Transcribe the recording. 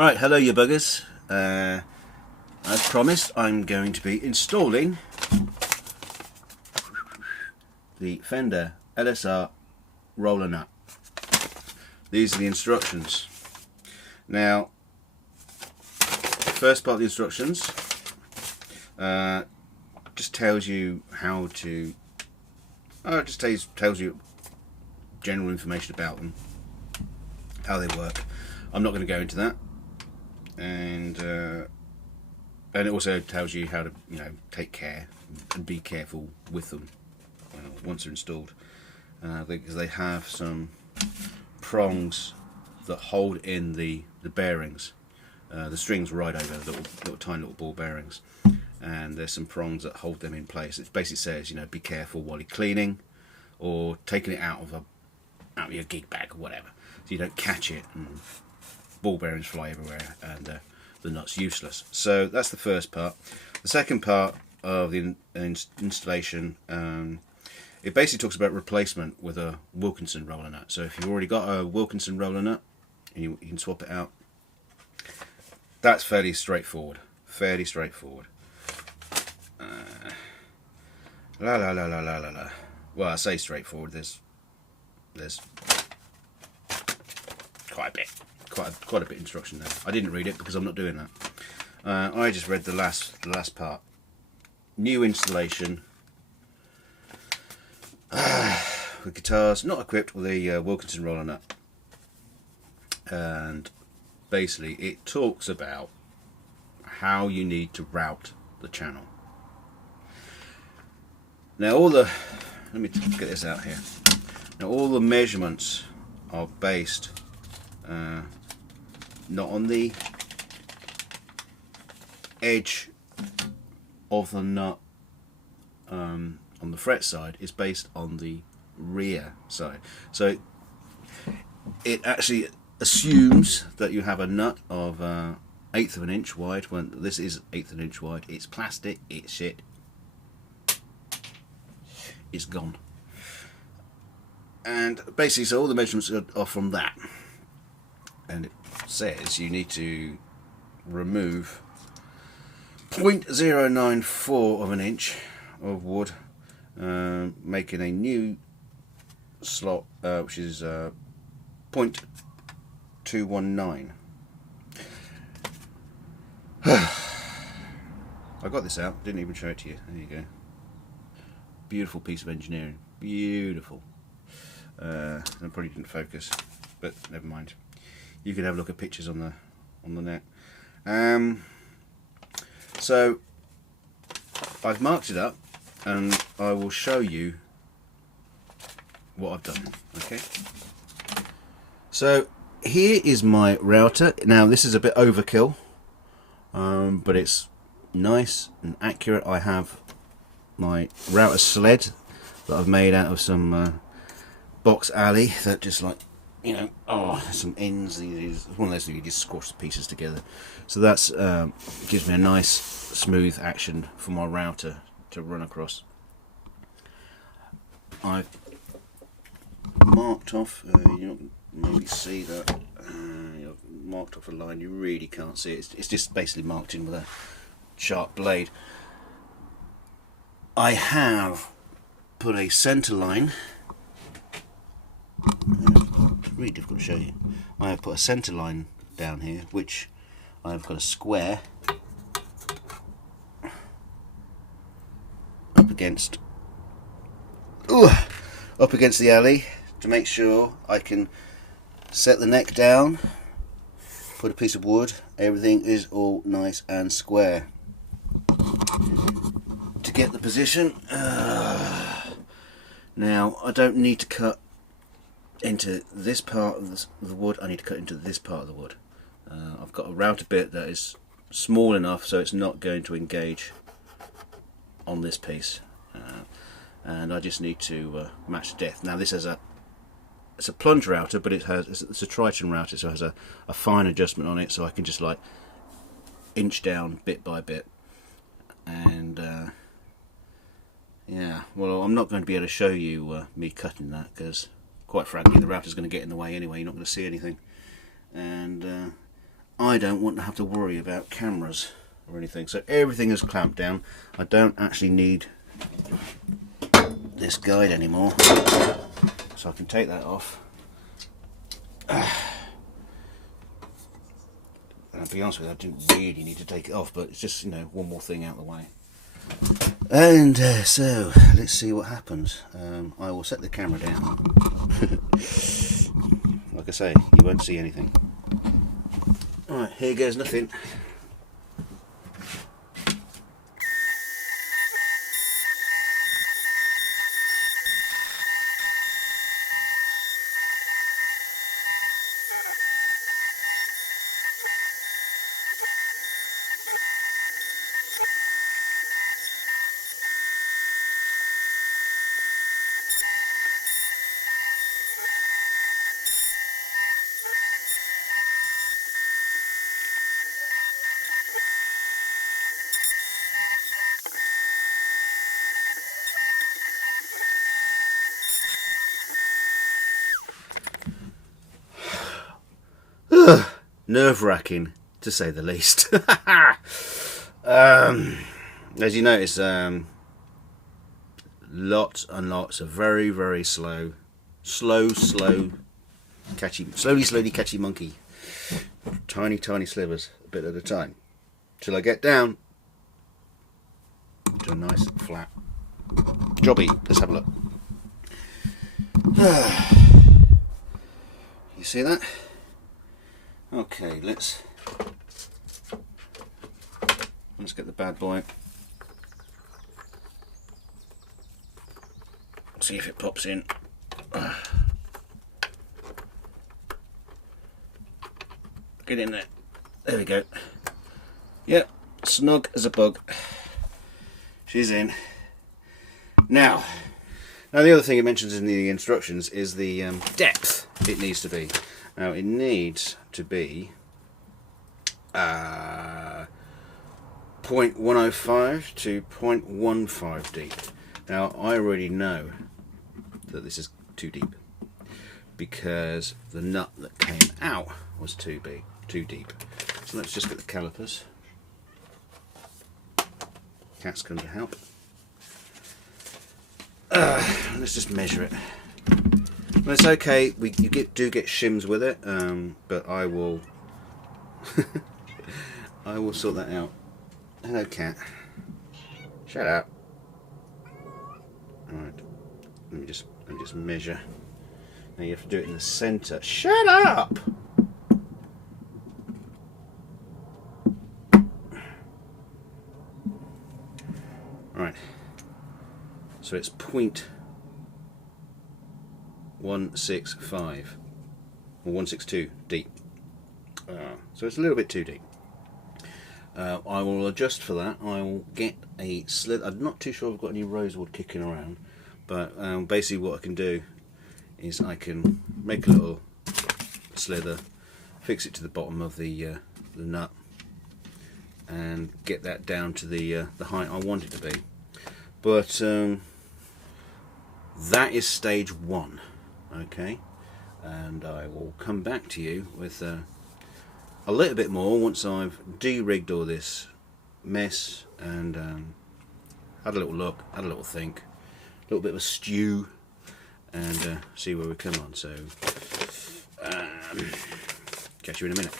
Right, hello you buggers. As promised, I'm going to be installing the Fender LSR Roller Nut. These are the instructions. Now, the first part of the instructions just tells you how to, it just tells you general information about them, how they work. I'm not going to go into that. And it also tells you how to, take care and be careful with them once they're installed, because they have some prongs that hold in the bearings. The strings ride over little tiny little ball bearings, and there's some prongs that hold them in place. It basically says, be careful while you're cleaning or taking it out of your gig bag or whatever, so you don't catch it and ball bearings fly everywhere and the nut's useless. So that's the first part. The second part of the installation, it basically talks about replacement with a Wilkinson roller nut. So if you've already got a Wilkinson roller nut and you can swap it out, that's fairly straightforward. Well, I say straightforward. There's quite a bit of instruction there. I didn't read it because I'm not doing that. I just read the last part. New installation with guitars not equipped with a Wilkinson roller nut, and basically it talks about how you need to route the channel. Now let me get this out here. Now all the measurements are based not on the edge of the nut on the fret side, is based on the rear side. So it actually assumes that you have a nut of 1/8 of an inch wide. When this is 1/8 of an inch wide, it's plastic, it's shit, it's gone. And basically, so all the measurements are from that. And it says you need to remove 0.094 of an inch of wood, making a new slot, which is 0.219. I got this out, didn't even show it to you. There you go. Beautiful piece of engineering. Beautiful. I probably didn't focus, but never mind. You can have a look at pictures on the net. So I've marked it up, and I will show you what I've done. Okay. So here is my router. Now this is a bit overkill, but it's nice and accurate. I have my router sled that I've made out of some box alley that just some ends. It's one of those things you just squash the pieces together. So that's gives me a nice smooth action for my router to run across. I've marked off, you maybe see that, marked off a line. You really can't see it. It's just basically marked in with a sharp blade. I have put a centre line. It's really difficult to show you. I have put a centre line down here, which I've got a square up against the alley to make sure I can set the neck down, put a piece of wood, everything is all nice and square. To get the position, now I don't need to cut into this part of the wood, I need to cut into this part of the wood. I've got a router bit that is small enough so it's not going to engage on this piece, and I just need to match the depth. Now this has it's a plunge router, but it's a Triton router, so it has a fine adjustment on it, so I can just inch down bit by bit. And yeah, well, I'm not going to be able to show you me cutting that, because quite frankly the router's going to get in the way anyway. You're not going to see anything. And I don't want to have to worry about cameras or anything. So everything is clamped down. I don't actually need this guide anymore, so I can take that off. And to be honest with you, I didn't really need to take it off, but it's just, you know, one more thing out of the way. And so let's see what happens. I will set the camera down. Like I say, you won't see anything. Alright, here goes nothing. Nerve-wracking, to say the least. As you notice, lots and lots of very, very slow, catchy, slowly catchy monkey. Tiny slivers, a bit at a time, till I get down to a nice flat jobby. Let's have a look. You see that? Okay, let's get the bad boy. See if it pops in. Get in there. There we go. Yep, snug as a bug. She's in. Now the other thing it mentions in the instructions is the depth it needs to be. Now it needs to be 0.105 to 0.15 deep. Now I already know that this is too deep because the nut that came out was too deep. So let's just get the calipers. Cat's come to help. Let's just measure it. Well, it's okay. You do get shims with it, but I will I will sort that out. Hello, cat. Shut up. All right. Let me just measure. Now you have to do it in the centre. Shut up. All right. So it's 0.165 or 162 deep. So it's a little bit too deep. I will adjust for that. I will get a slither. I'm not too sure I've got any rosewood kicking around, but basically what I can do is I can make a little slither, fix it to the bottom of the nut, and get that down to the height I want it to be. But that is stage one, okay, and I will come back to you with a little bit more once I've de-rigged all this mess and had a little look, had a little think, a little bit of a stew, and see where we come on. So catch you in a minute.